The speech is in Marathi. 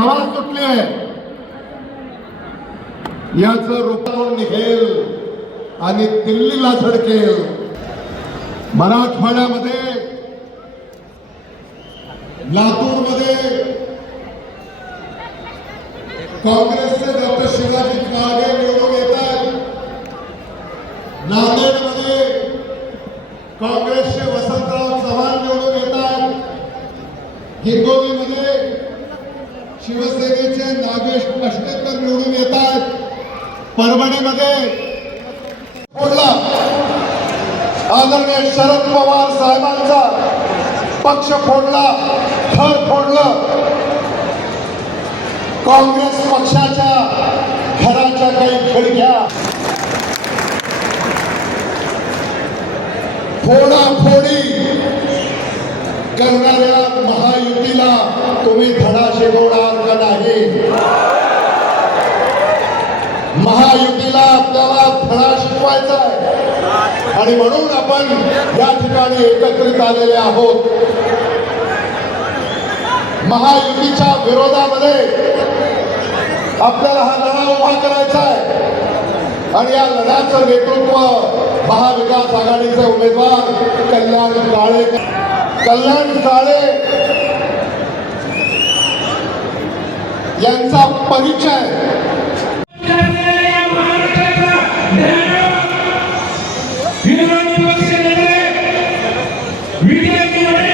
हवा तुटली. आहे याच रुपावर निघेल आणि दिल्लीला सडकेल मराठवाड्यामध्ये लातूरमध्ये काँग्रेसचे डॉक्टर शिवाजी काळे निवडून येतात. नांदेडमध्ये काँग्रेसचे वसंतराव चव्हाण निवडून येतात. हिंगोली शिवसेनेचे नागेश कष्टेकर निवडून येत आहेत परभणीमध्ये. फोडला आदरणीय शरद पवार साहेबांचा पक्ष फोडला थर फोडलं. काँग्रेस पक्षाच्या घराच्या काही खिडक्या. फोडाफोडी करणाऱ्या महायुतीला धडा आहे. आणि म्हणून आपण या ठिकाणी एकत्रित आलेले आहोत. महायुतीच्या विरोधामध्ये आपल्याला हा लढा उभा करायचा आहे. आणि या लढ्याचं नेतृत्व महाविकास आघाडीचे उमेदवार कल्याण काळे कल्याण काळे यांचा परिचय 10万人の記者の中で、ウィリアム・ヨネ